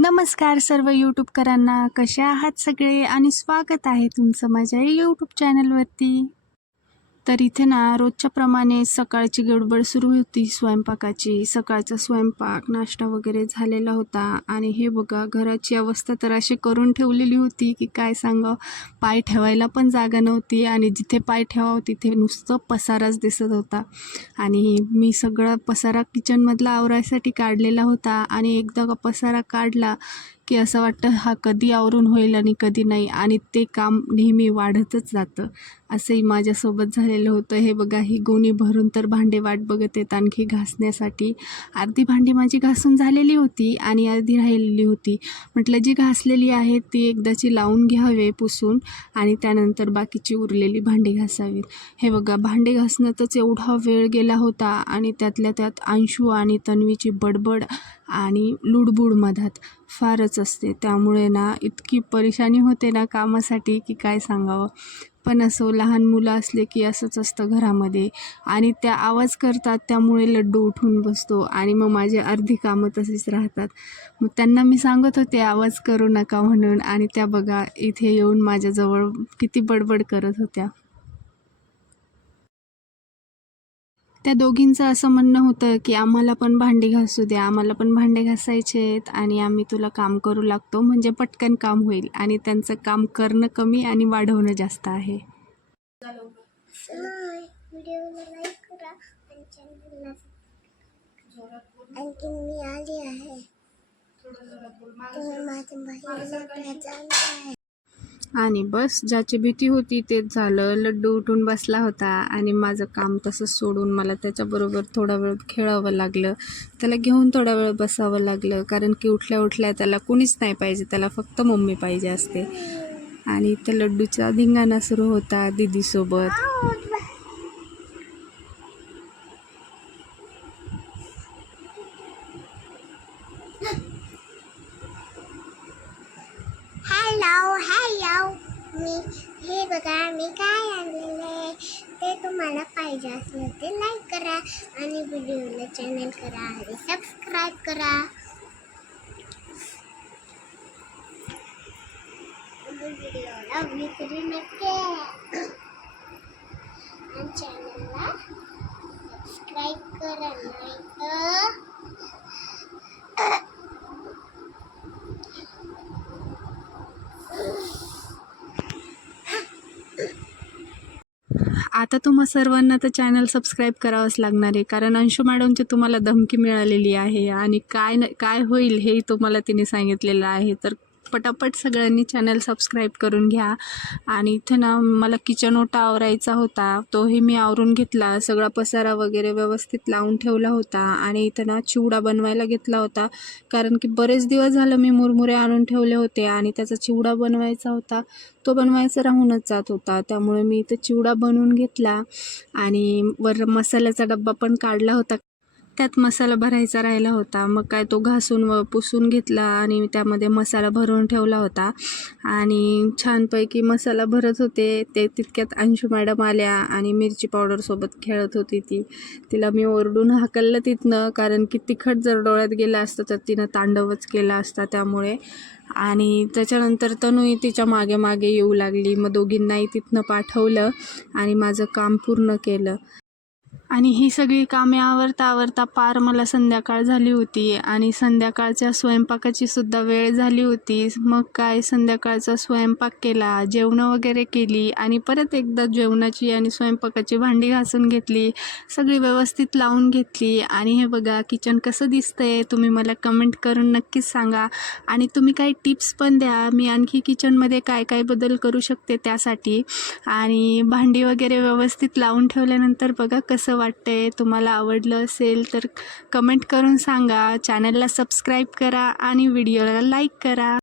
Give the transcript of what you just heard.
नमस्कार सर्व यूट्यूबकरांना कसे आहात सगळे? आणि स्वागत आहे तुमचं माझ्या यूट्यूब चॅनलवरती तर इथे ना रोजच्या प्रमाणे सकाळची गडबड सुरू होती. स्वयंपाकाची. सकाळचा स्वयंपाक नाश्ता वगैरे झालेला होता. आणि हे बघा घराची अवस्था तर अशी करून ठेवलेली होती की काय सांगावं? पाय ठेवायला पण जागा नव्हती आणि जिथे पाय ठेवावं तिथे नुसतं पसाराच दिसत होता. आणि मी सगळा पसारा किचनमधला आवरायसाठी काढलेला होता. आणि एकदा पसारा काढला की असं वाटतं हा कधी आवरून होईल आणि कधी नाही आणि ते काम नेहमी वाढतच जातं. असंही माझ्यासोबत झालेलं होतं. हे बघा ही गोणी भरून तर भांडे वाट बघत आहेत. आणखी घासण्यासाठी अर्धी भांडी माझी घासून झालेली होती आणि अर्धी राहिलेली होती. म्हटलं जी घासलेली आहे ती एकदाची लावून घ्यावे पुसून आणि त्यानंतर बाकीची उरलेली भांडी घासावीत. हे बघा भांडे घासण्यातच एवढा वेळ गेला होता आणि त्यातल्या त्यात अंशू आणि तन्वीची बडबड आणि लुडबुड मधात फारच असते. त्यामुळे ना इतकी परेशानी होते ना कामासाठी की काय सांगावं. पण असं लहान मुलं असले की असंच असतं घरामध्ये. आणि त्या आवाज करतात त्यामुळे लड्डू उठून बसतो. आणि मग माझे अर्धी कामं तशीच राहतात. मग त्यांना मी सांगत होते आवाज करू नका म्हणून. आणि त्या बघा इथे येऊन माझ्याजवळ किती बडबड करत होत्या. त्या दोघींचं असं म्हणणं होतं की आम्हाला पण भांडी घासू द्या आम्हाला पण भांडे घासायचे आहेत आणि आम्ही तुला काम करू लागतो म्हणजे पटकन काम होईल आणि त्यांचं काम करणं कमी आणि वाढवणं जास्त आहे. मी आली आहे. आणि बस ज्याची भीती होती तेच झालं. लड्डू उठून बसला होता आणि माझं काम तसंच सोडून मला त्याच्याबरोबर थोडा वेळ खेळावं लागलं. त्याला घेऊन थोडा वेळ बसावं लागलं कारण की उठल्या उठल्या त्याला कुणीच नाही पाहिजे त्याला फक्त मम्मी पाहिजे असते. आणि त्या लड्डूचा धिंगाणा सुरू होता दीदीसोबत. हॅलो हॅलो मी हे बघा मी काय आणलेलं आहे? ते तुम्हाला पाहिजे असलं ते लाईक करा आणि व्हिडिओला चॅनल करा आणि सबस्क्राईब करा. व्हिडिओला विसरू नक्की आणि चॅनलला सबस्क्राईब करा नाही तर आता तुम्हा सर्वांना तर चॅनल सबस्क्राईब करावंच लागणार आहे. कारण अंशू मॅडमची तुम्हाला धमकी मिळालेली आहे आणि काय न काय होईल हेही तुम्हाला तिने सांगितलेलं आहे. तर पटापट सगळ्यांनी चॅनल सबस्क्राईब करून घ्या. आणि इथे ना मला किचन ओटा आवरायचा होता. तोही मी आवरून घेतला. सगळा पसारा वगैरे व्यवस्थित लावून ठेवला होता. आणि इथं ना चिवडा बनवायला घेतला होता. कारण की बरेच दिवस झालं मी मुरमुरे आणून ठेवले होते. आणि त्याचा चिवडा बनवायचा होता. तो बनवायचा राहूनच जात होता. त्यामुळे मी इथं चिवडा बनवून घेतला. आणि वर मसाल्याचा डब्बा पण काढला होता. त्यात मसाला भरायचा राहिला होता. मग काय तो घासून व पुसून घेतला आणि त्यामध्ये मसाला भरून ठेवला होता. आणि छानपैकी मसाला भरत होते. ते तितक्यात अंशू मॅडम आल्या आणि मिरची पावडरसोबत खेळत होती ती. तिला मी ओरडून हाकललं तिथनं कारण की तिखट जर डोळ्यात गेलं असतं तर तिनं तांडवच केला असता त्यामुळे. आणि त्याच्यानंतर तनुई तिच्यामागे मागे येऊ लागली. मग दोघींनाही तिथनं पाठवलं आणि माझं काम पूर्ण केलं. आणि ही सगळी कामे आवरता आवरता पार मला संध्याकाळ झाली होती आणि संध्याकाळच्या स्वयंपाकाची सुद्धा वेळ झाली होती. मग काय संध्याकाळचा स्वयंपाक केला जेवणं वगैरे केली आणि परत एकदा जेवणाची आणि स्वयंपाकाची भांडी घासून घेतली सगळी व्यवस्थित लावून घेतली. आणि हे बघा किचन कसं दिसतंय तुम्ही मला कमेंट करून नक्कीच सांगा. आणि तुम्ही काही टिप्स पण द्या मी आणखी किचनमध्ये काय काय बदल करू शकते त्यासाठी. आणि भांडी वगैरे व्यवस्थित लावून ठेवल्यानंतर बघा कसं वाटतंय तुम्हाला आवडलं असेल तर कमेंट करून सांगा. चॅनलला सबस्क्राईब करा आणि व्हिडिओला लाईक करा.